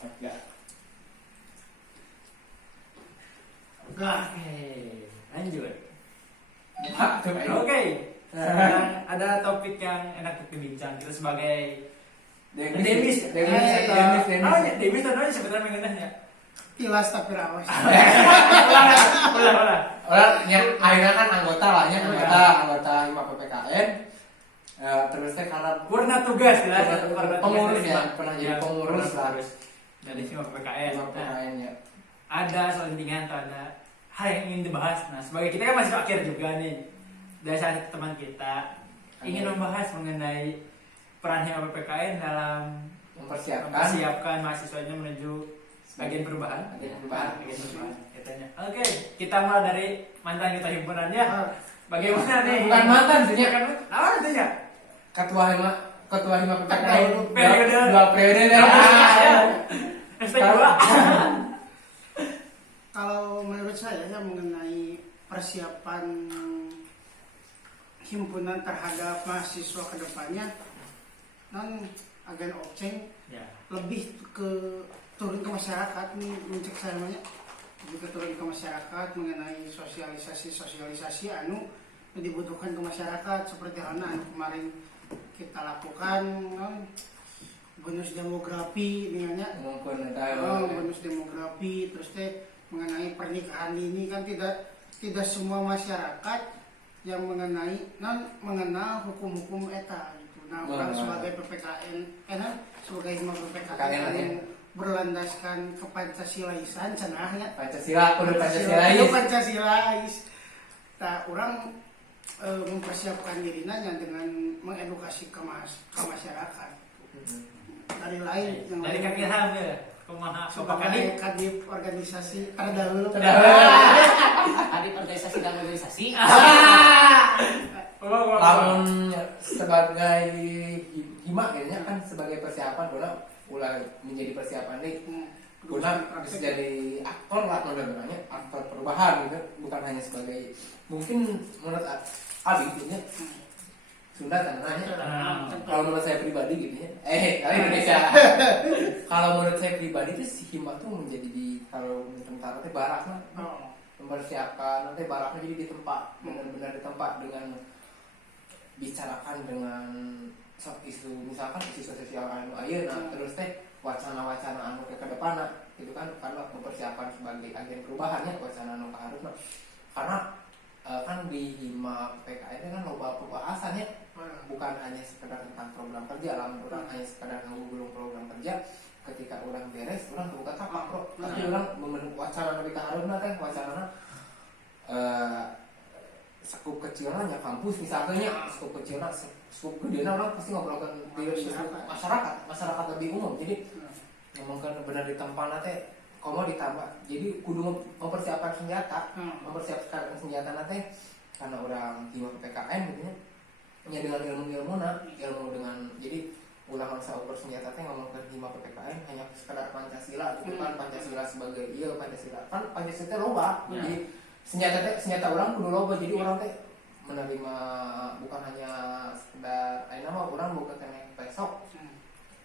Oke. Oke, lanjut. Coba Oke. Sekarang ada topik yang enak untuk dibincang. Kita sebagai Demis tentunya sebenarnya mengenanya. Kilas tapi rawas. Ulah. Orangnya akhirnya kan anggota hima PPKN. Terus teh karena Purna tugas jelas. pengurus ya, pernah jadi pengurus lah. harus dari Hima PPKN. PPKN ya. Ada selentingan atau ada hal yang ingin dibahas. Nah, sebagai kita kan masih akhir juga nih. Dari salah satu teman kita ingin membahas mengenai peran Hima PPKN dalam mempersiapkan mahasiswanya menuju bagian perubahan. Katanya. Oke, kita mulai dari mantan kita himpunannya. Bagaimana nih? Bukan mantan sih, kan? Apa tentunya? Ketua hima PPKN Periode. dua periode dah. Kalau menurut saya ya mengenai persiapan himpunan terhadap mahasiswa kedepannya, non agen opceng Ya. lebih ke turun ke masyarakat nih, mencek saya namanya lebih ke turun ke masyarakat mengenai sosialisasi anu yang dibutuhkan ke masyarakat seperti halnya anu kemarin kita lakukan non bonus demografi misalnya bonus demografi terus teh mengenai pernikahan ini kan tidak semua masyarakat yang mengenal hukum-hukum eta gitu. Nah, orang sebagai PPKN sebagai hima PPKN yang berlandaskan ke Pancasilaisan cenahnya Pancasila Pancasilais. Nah, orang mempersiapkan dirinya dengan mengedukasi ke masyarakat. Dari lain yang Dari kaki ham ya. Kumaha sebagai kadip organisasi terdahulu. Kadip organisasi dan organisasi. Lamun sebagai hima kayaknya kan sebagai persiapan ulah menjadi persiapan nih. Guna bisa jadi aktor lah kalau namanya aktor perubahan gitu, bukan hanya sebagai mungkin menurut Abi gitu ya. Sunda tanahnya. Kalau menurut saya pribadi gitu ya. Kalau Indonesia. Kalau menurut saya pribadi itu si hima tuh menjadi kalau di tentara teh barakna. Mempersiapkan nanti baraknya jadi di tempat, benar-benar di tempat dengan bicarakan dengan isu misalkan isu sosial anu ayeuna terus teh wacana-wacana anu ke depan gitu kan karena mempersiapkan sebagai agen perubahannya wacana anu kaharupna karena kan di hima PKN kan loba pembahasannya bukan hanya sekedar tentang program kerja lah orang hanya sekedar ngegulung program kerja ketika orang beres orang buka tapak bro tapi orang memenuhi wacana lebih kaharupna teh wacana skup kecilnya kampus misalnya skup kecilnya skup gedenya orang pasti ngobrolkan di masyarakat lebih umum jadi ngomongkan benar di tempat teh komo ditambah jadi kudu mempersiapkan senjata nanti karena orang hima PPKN gitu nya dengan ilmu dengan jadi ulangan saukur senjata teh ngomongkan hima PPKN hanya sekedar Pancasila gitu kan Pancasila sebagai Pancasila kan Pancasila loba jadi senjata orang kudu loba jadi orang teh menerima bukan hanya sekedar nama orang bukan kena pesok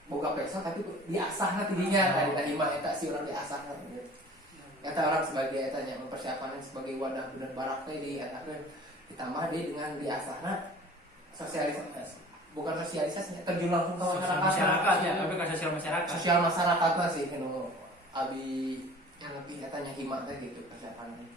boga pesok tapi diasahna tidinya dari hima eta si orang diasahna gitu. Eta orang sebagai etanya mempersiapkan sebagai wadah bener barak teh di eta ditambah dia dengan diasahna sosialisasi bukan sosialisasi terjun langsung ke masyarakat ya tapi ke sosial masyarakat sih kanu abi yang lebih etanya hima teh gitu persiapannya.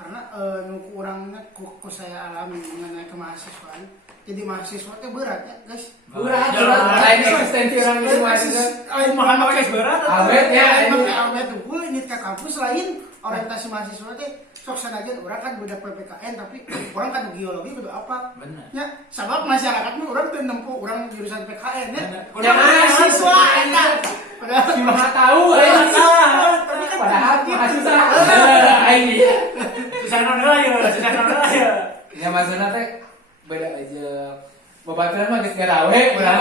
Karena nunggu orangnya ku saya alami mengenai kemahasiswaan jadi mahasiswa itu berat ya guys berat lain eksistensi orang itu mahasiswa lain mahasiswa berat awet ya awet tuh ini ke kampus lain orientasi mahasiswa teh sok sanajan orang kan budak PPKN tapi orang kan geologi kudu apa ya sebab masyarakat mah orang teu nempuh orang jurusan PKN ya mahasiswa eta padahal cuma tahu padahal mahasiswa ini susah ya ya maksudnya teh beda aja babaturan mah geus garawe urang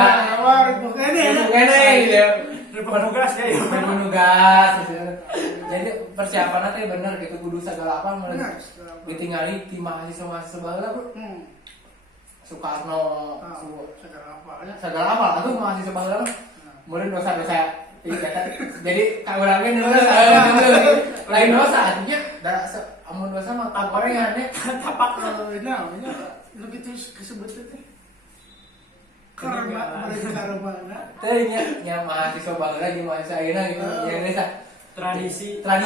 ini gitu penugas ya penugas jadi persiapannya teh bener gitu kudu segala apa ditinggali di mahasiswa baheula bro Soekarno segala apa atuh mahasiswa baheula meureun dosa-dosa Iya, kan. Jadi kak orangnya dulu lain dosa artinya amun dosa mah paparengan ya. tapak Nah, ini lebih tuh kesebut itu. Karma, balik karma. Tadi nya mahasiswa bangga lagi mahasiswa ayeuna gitu. Ya ini tradisi lah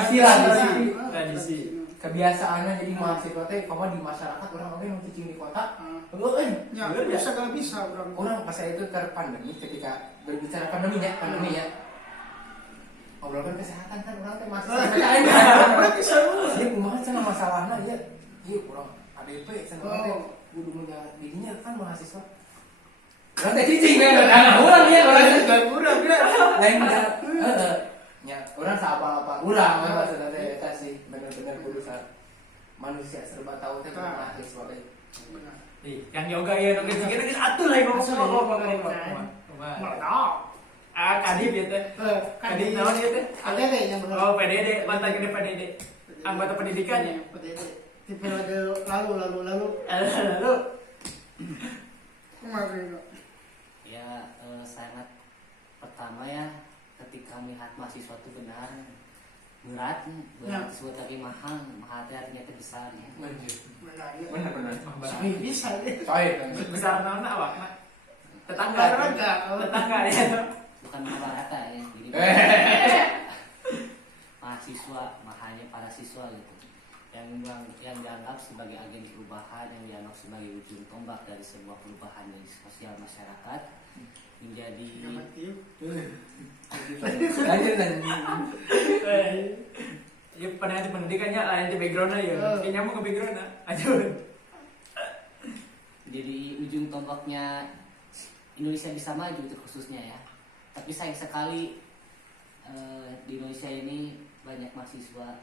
tradisi kebiasaannya jadi mahasiswa teh di masyarakat orang nu cicing di kota. Ya, bisa kalau bisa Orang pas saya itu ke pandemi ketika berbicara pandemi ya. Ngobrolkan kesehatan kan orang teh masih PPKM. Jadi kumaha cenah masalahna ya. Ieu urang ADP cenah teh kudu menjaga dirinya kan mahasiswa. Orang teh cicing kan urang ya orang teh urang ya. Lain heeh. Nya urang saapa-apa urang maksudna teh eta sih bener-bener kudu manusia serba tahu teh mahasiswa teh. yang yoga ya nu geus geus atuh lah ngomong. Kadif ya teh. Kadif naon ya teh? PDD yang benar. Oh, PDD, mantan gede PDD. Anggota pendidikan ya. PDD. Di periode lalu. Lalu Kemarin. Ya sangat pertama ya ketika melihat mahasiswa itu benar berat sesuatu tapi mahal teh artinya terbesar ya. Bener. Sampai bisa deh. Coy. besar naon awak? Tetangga ya. Bukan Mahabharata ya. Jadi mahasiswa mahalnya para siswa gitu. Yang dianggap sebagai agen perubahan, yang dianggap sebagai ujung tombak dari sebuah perubahan dari sosial masyarakat menjadi Ya pada pendidikannya lain di backgroundnya ya. Kayaknya mau ke backgroundnya. Aduh. jadi ujung tombaknya Indonesia bisa maju itu khususnya ya. Tapi sayang sekali di Indonesia ini banyak mahasiswa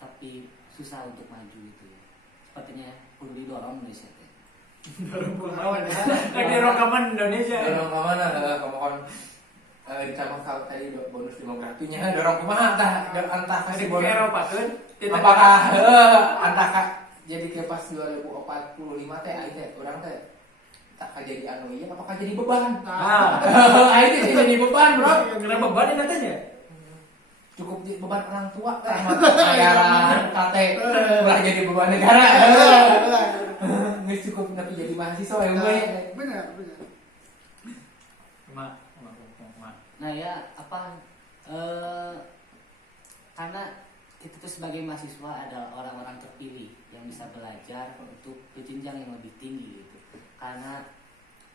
tapi susah untuk maju gitu ya. Sepertinya perlu didorong Indonesia teh. Lagi rekaman Indonesia. Dorong ke mana? Kemohon ditambah kalau tadi bonus demografinya dorong kemana? Entah kasih bonus Eropa kan? apakah entah jadi ke pas 2045 teh aing teh urang teh tak jadi anu ieu apakah jadi beban? Aing teh jadi beban, Bro. Kenapa beban ini katanya? Cukup jadi beban orang tua kan bayaran KT ulah jadi beban negara. Geus cukup tapi jadi mahasiswa ya gue. Benar. Nah ya karena kita tuh sebagai mahasiswa adalah orang-orang terpilih yang bisa belajar untuk ke jenjang yang lebih tinggi gitu. Karena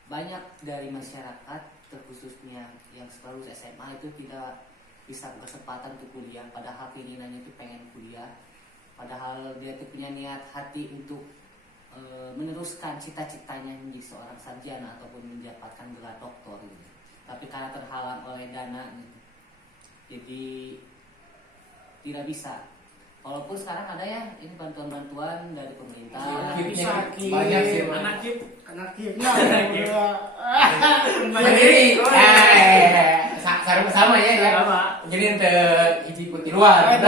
banyak dari masyarakat terkhususnya yang selalu SMA itu tidak bisa berkesempatan untuk kuliah, padahal keinginannya itu pengen kuliah, padahal dia tuh punya niat hati untuk meneruskan cita-citanya menjadi seorang sarjana ataupun mendapatkan gelar doktor gitu. Tapi karena terhalang oleh dana gitu, jadi tidak bisa. Walaupun sekarang ada ya ini bantuan-bantuan dari pemerintah. Banyak sih Anak kip. mandiri. Sama ya. Jadi ente hiji kutiruan.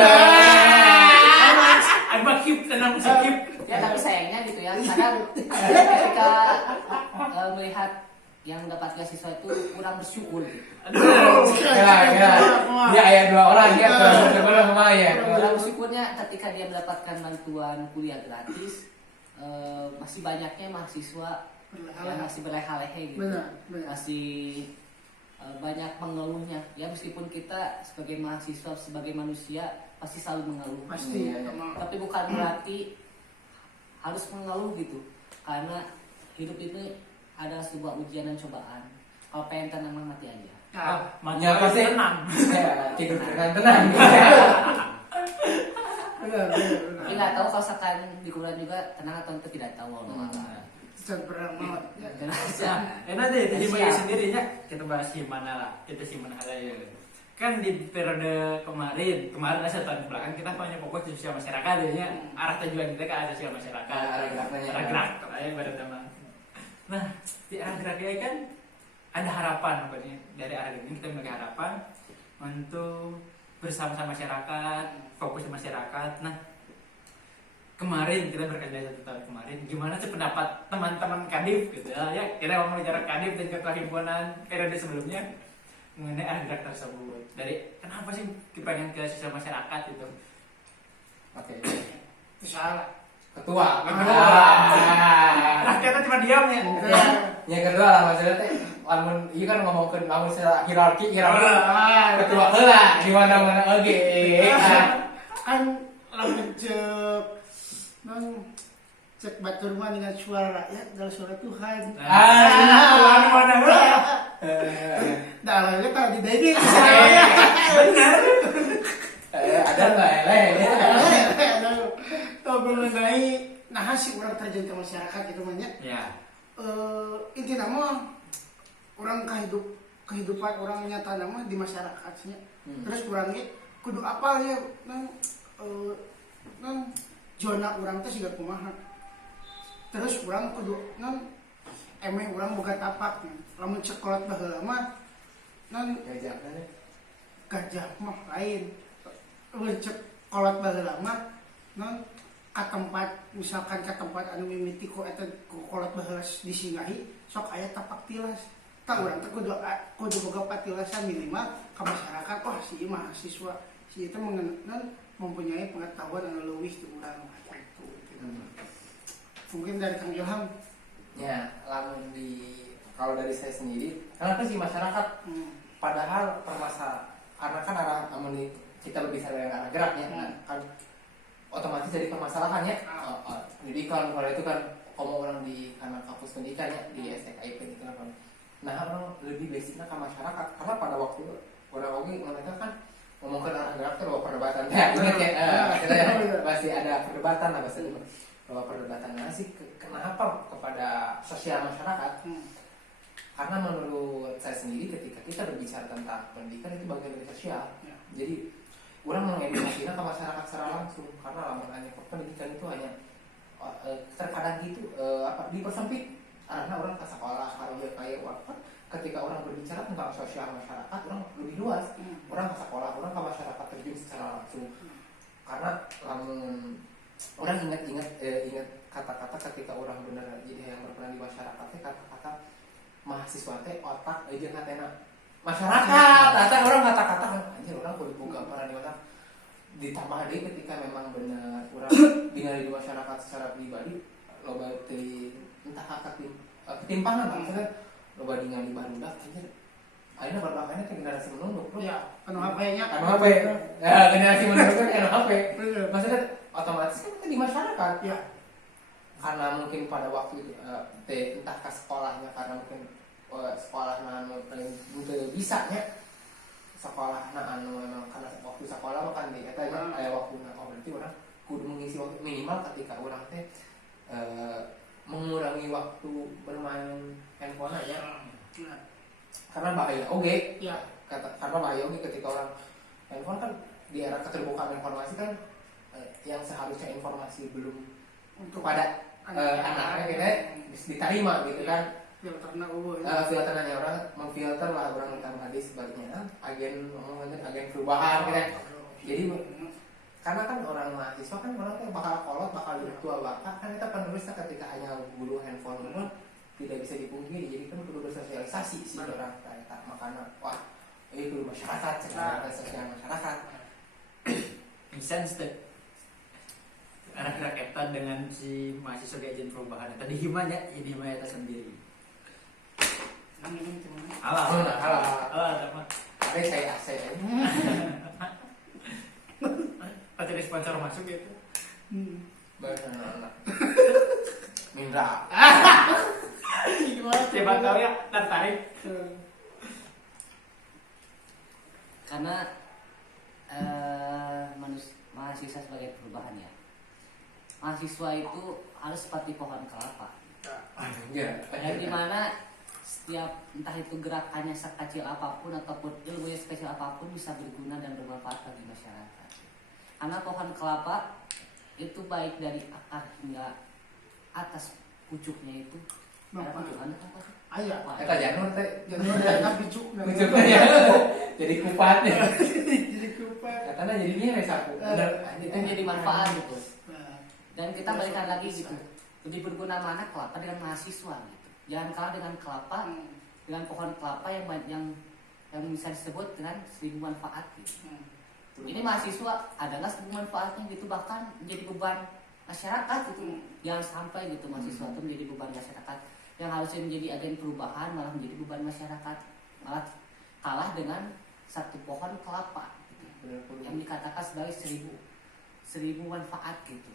Ada kip tenang kip. Ya tapi sayangnya gitu ya, kadang ketika melihat yang mendapat beasiswa itu kurang bersyukur gitu. Ya. Dia aya dua orang ya, sebelum ya. Kurang bersyukurnya ketika dia mendapatkan bantuan kuliah gratis, masih banyaknya mahasiswa yang masih berleha-lehe gitu. Benar. Masih banyak mengeluhnya. Ya meskipun kita sebagai mahasiswa, sebagai manusia pasti selalu mengeluh. Pasti. Tapi bukan berarti harus mengeluh gitu. Karena hidup ini adalah sebuah ujian dan cobaan. Kalau pengen tenang mati aja. Mati pasti tenang. Ya, tidur tenang. Benar. Tapi nggak tahu kalau sekarang di kuliah juga tenang atau tidak tahu Allah. Berangkat. Enak deh, itu himaya sendirinya. Kita bahas himana lah. Kita simpan aja ya. Kan di periode kemarin lah setahun belakang kita hanya fokus di sosial masyarakat ya. Arah tujuan kita ke arah sosial masyarakat. Arah gerak, kayak pada teman. Nah, di arah geraknya kan ada harapan pokoknya. Dari arah ini kita memiliki harapan untuk bersama-sama masyarakat, fokus di masyarakat. Nah, kemarin kita berkendara 1 tahun kemarin, gimana sih pendapat teman-teman Kadif gitu ya? Kita ngomong bicara Kadif dan ketua himpunan periode sebelumnya. mengenai arah gerak tersebut. Dari kenapa sih pengen ke sosial masyarakat itu? Oke. Itu salah. Ketua. Ketua. Rakyatnya cuma diam ya. Ya, yang kedua lah maksudnya teh lamun ieu kan ngomongkeun lamun secara hierarki ketua heula di mana-mana oge. Kan lamun cek batur mah dengan suara rakyat adalah suara Tuhan. Tuhan mana heula? Dah kita di dede. Benar. Ada enggak ele? Tahu mengenai nah si orang terjun ke masyarakat itu banyak. Ya. Inti nama orang kehidupan orang nyata nama di masyarakatnya. Terus orangnya kudu apa ya nang zona orang teh siga kumaha. Terus orang kudu emeh orang boga tapak. Lamun cekolot baheula mah gajah mah lain. Lamun cekolot baheula mah ka tempat misalkan ka tempat anu mimiti ku eta ku kolot baheula disinggahi sok aya tapak tilas. Tah urang teh kudu boga patilasan minimal ka masyarakat. Wah si ieu mahasiswa si itu mempunyai pengetahuan anu leuwih ti urang gitu. Mungkin dari Kang Ilham. Ya, lamun kalau dari saya sendiri, kenapa sih masyarakat padahal karena kan arah amun kita berbicara dengan arah gerak ya, kan otomatis jadi permasalahan ya. Pendidikan kalau itu kan orang di karena kampus pendidikan ya di STKIP gitu kan. Nah, orang lebih basicnya ke masyarakat karena pada waktu orang mereka kan ngomongkan arah gerak itu bahwa perdebatan ya, ingat ya, kita ya masih ada perdebatan lah bahasa itu. Bahwa perdebatannya sih kenapa kepada sosial masyarakat? Karena menurut saya sendiri ketika kita berbicara tentang pendidikan itu bagian dari sosial. Jadi orang mengedukasinya ke masyarakat secara langsung karena lamunnya pendidikan itu hanya terkadang gitu dipersempit karena orang ke sekolah kalau dia kayak ketika orang berbicara tentang sosial masyarakat orang lebih luas. Orang ke sekolah, orang ke masyarakat terjun secara langsung. Karena lamun orang ingat kata-kata ketika orang benar jadi yang berperan di masyarakat kata-kata mahasiswa teh otak aja ngatena masyarakat atau orang kata-kata anjir orang kudu boga peran di otak ditambah deh ketika memang benar orang ningali di masyarakat secara pribadi loba teh entah ketimpangan maksudnya loba ningali barudak anjir ayeuna barudak teh generasi menunduk bro Ya, anu HP-nya. Ya, generasi menunduk kan anu HP. Maksudnya otomatis kan kita di masyarakat Ya. Karena mungkin pada waktu itu entah ke sekolahnya karena mungkin sekolah anu paling bisa nya sekolah anu memang karena waktu sekolah kan di eta aya waktu berarti orang kudu mengisi waktu minimal ketika orang teh mengurangi waktu bermain handphone aja karena bahaya oke karena bahaya oke ketika orang handphone kan di era keterbukaan informasi kan yang seharusnya informasi belum kepada anaknya kita diterima gitu kan filternya orang memfilter lah orang tentang hadis sebaliknya agen perubahan gitu. Jadi karena kan orang mahasiswa kan orang tuh bakal kolot bakal virtual kan kita penulisnya ketika hanya guru handphone pun tidak bisa dipungkiri jadi kan perlu bersosialisasi sih orang kayak makanya wah ini perlu masyarakat sekarang sosial masyarakat Sense anak-anak eta dengan si mahasiswa di agen perubahan tadi gimana ini mah eta sendiri Alah, ada saya ada sponsor masuk gitu. Benar. Mindra. Siapa tahu ya tertarik. Karena mahasiswa sebagai perubahan ya. Mahasiswa itu harus seperti pohon kelapa. Yang dimana setiap entah itu gerakannya sekecil apapun ataupun ilmunya sekecil apapun bisa berguna dan bermanfaat bagi masyarakat. Karena pohon kelapa itu baik dari akar hingga atas pucuknya itu. Pucukan apa sih? Ayah. Eta janur teh. Janur eta pucuk. Pucuknya jadi kupat. Jadi kupat. Katanya jadinya resaku. Itu jadi manfaat gitu. Dan kita balikan lagi gitu. Lebih berguna mana kelapa dengan mahasiswa gitu. Jangan kalah dengan kelapa, dengan pohon kelapa yang yang bisa disebut dengan 1000 manfaat gitu. Hmm. Ini mahasiswa adalah 1000 manfaatnya gitu, bahkan menjadi beban masyarakat gitu. Yang sampai gitu mahasiswa itu menjadi beban masyarakat, yang harusnya menjadi agen perubahan malah menjadi beban masyarakat, malah kalah dengan satu pohon kelapa gitu, yang dikatakan sebagai 1000 manfaat gitu.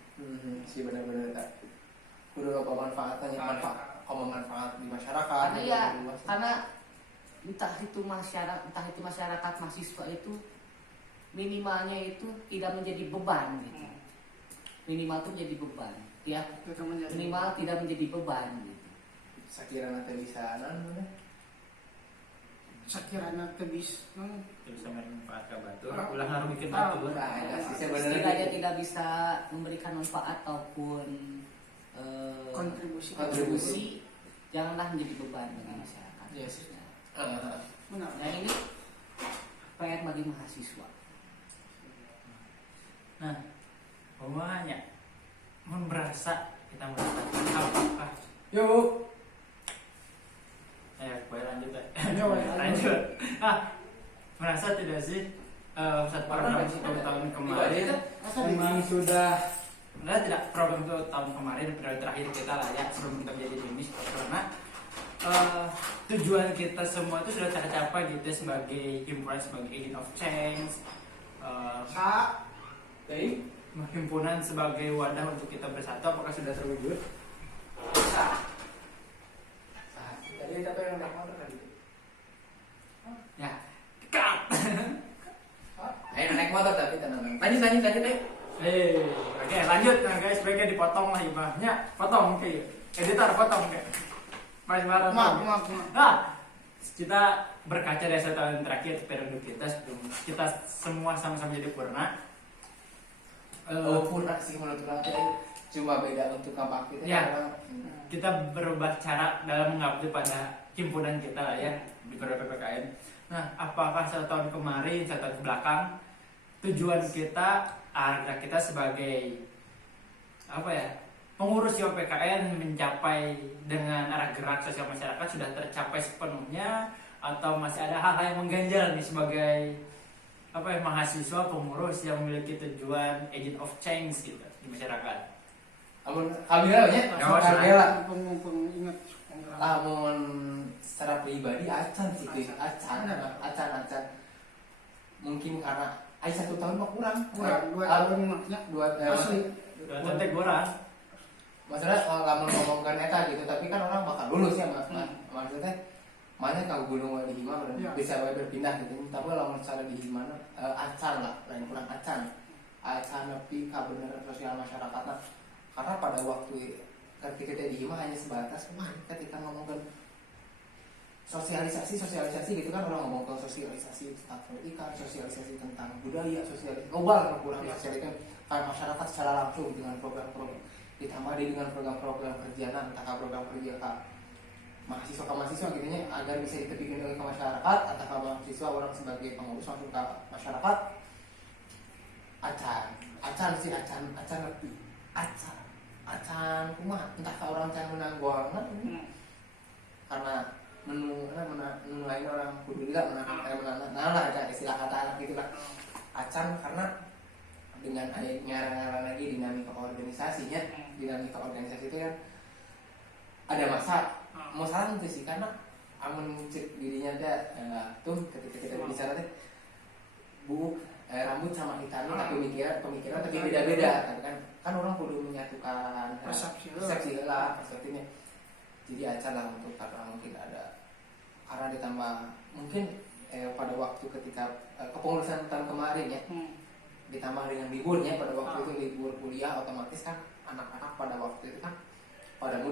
Sih benar-benar tak. Kudu apa manfaatnya, manfaat di masyarakat. Karena ya, karena entah itu masyarakat mahasiswa itu minimalnya itu tidak menjadi beban gitu. Minimal itu menjadi beban. Ya, Itu menjadi minimal tidak menjadi beban gitu. Sekiranya nanti bisa mana? sakirana teu bisa. Bisa bermanfaat ke batur, ulah ngaruh bikin batur. Setidaknya tidak bisa memberikan manfaat ataupun kontribusi, janganlah menjadi beban bagi masyarakat. Yes. Nah, Benar. dan ini PR bagi mahasiswa. Nah, pemahanya berasa kita merasakan apakah? Yuk. Ayo, gue lanjut ya. Lanjut. Lanjut. Merasa tidak sih saat program 10 tahun kemarin memang sudah tidak program 10 tahun kemarin periode terakhir kita lah ya sebelum kita menjadi Dimis, karena tujuan kita semua itu sudah tercapai gitu sebagai himpunan, sebagai agent of change, himpunan sebagai wadah untuk kita bersatu. Apakah sudah terwujud? Bisa. Tadi tapi yang naik motor tadi. Ya, cut. Ayo naik motor tapi tenang. Lanjut ayo. Oke, lanjut nah guys, baiknya dipotong lah ibahnya, potong kayak editor potong kayak Mas Barat. Maaf. Nah, kita berkaca dari 1 tahun terakhir periode kita sebelum kita semua sama-sama jadi purna. Purna sih menurut orang cuma beda untuk kampak kita. Ya. Kita berubah cara dalam mengabdi pada himpunan kita lah ya di periode PPKN. Nah, apakah 1 tahun kemarin, 1 tahun belakang tujuan kita, ada kita sebagai apa ya, pengurus PPKN mencapai dengan arah gerak sosial masyarakat sudah tercapai sepenuhnya, atau masih ada hal-hal yang mengganjal nih sebagai apa ya, mahasiswa pengurus yang memiliki tujuan agent of change gitu di masyarakat. Amun kamera nya, kamera. Mumpung ingat. Amun secara pribadi acan sih guys, acan. Mungkin karena 1 tahun mah kurang. 2 tahun maknya asli. Contek orang. Masalah kalau ngomongkan eta gitu, tapi kan orang bakal lulus ya maksudnya mana kau gunung di Hima bisa berpindah gitu. Tapi kalau misalnya di Hima acan lah, lain kurang acan tapi bener sosial masyarakat. Karena pada waktu ketika kita di Hima hanya sebatas ketika ngomongkan sosialisasi gitu kan, orang ngomong ke sosialisasi tentang pendidikan, sosialisasi tentang budaya, sosialisasi global kurang sosialisasi kan masyarakat secara langsung dengan program-program, ditambah dengan program-program kerjaan, entah program kerja mahasiswa gitu nya, agar bisa ditepikan ke masyarakat, atau mahasiswa orang sebagai pengurus langsung ke masyarakat. Acan lebih acan kumah entah ke orang can menang goangan karena menu lain orang kudu juga menang lah ada istilah kata anak gitu lah acan, karena dengan ngarang lagi dinamika organisasinya, dinamika organisasi itu kan ada masalah itu sih, karena amun cek dirinya tuh ketika kita bicara teh rambut sama hitamnya tapi pemikiran tapi beda-beda kan orang kudu menyatukan persepsi lah perspektifnya. Jadi acan lah untuk karena mungkin ada karena ditambah mungkin pada waktu ketika kepengurusan tahun kemarin ya ditambah dengan liburnya pada waktu itu libur kuliah, otomatis kan anak-anak pada waktu itu kan pada mudik